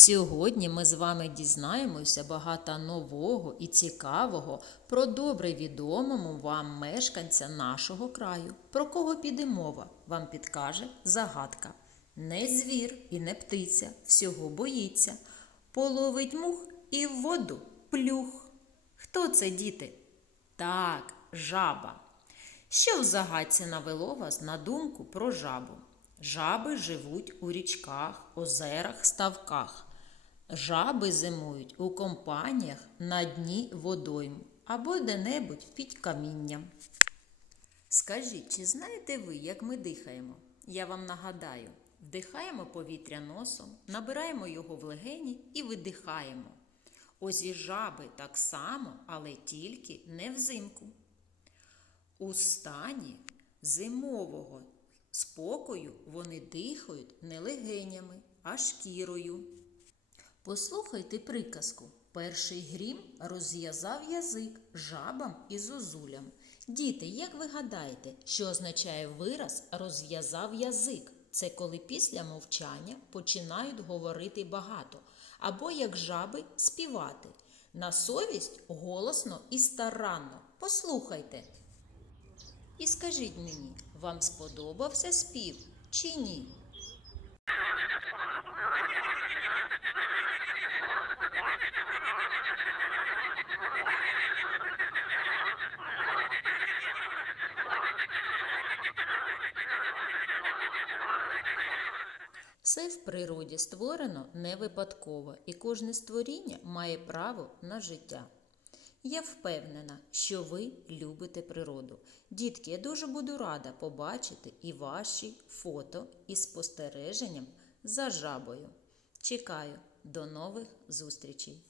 Сьогодні ми з вами дізнаємося багато нового і цікавого про добре відомому вам мешканця нашого краю. Про кого піде мова? Вам підкаже загадка. Не звір і не птиця, всього боїться. Половить мух і в воду плюх. Хто це, діти? Так, жаба. Що в загадці навело вас на думку про жабу? Жаби живуть у річках, озерах, ставках. Жаби зимують у компаніях на дні водойм або де-небудь під камінням. Скажіть, чи знаєте ви, як ми дихаємо? Я вам нагадаю: вдихаємо повітря носом, набираємо його в легені і видихаємо. Ось і жаби так само, але тільки не взимку. У стані зимового спокою вони дихають не легенями, а шкірою. Послухайте приказку. Перший грім розв'язав язик жабам і зозулям. Діти, як ви гадаєте, що означає вираз розв'язав язик? Це коли після мовчання починають говорити багато, або як жаби співати. На совість голосно і старанно. Послухайте. І скажіть мені, вам сподобався спів чи ні? Все в природі створено не випадково, і кожне створіння має право на життя. Я впевнена, що ви любите природу. Дітки, я дуже буду рада побачити і ваші фото із спостереженням за жабою. Чекаю до нових зустрічей!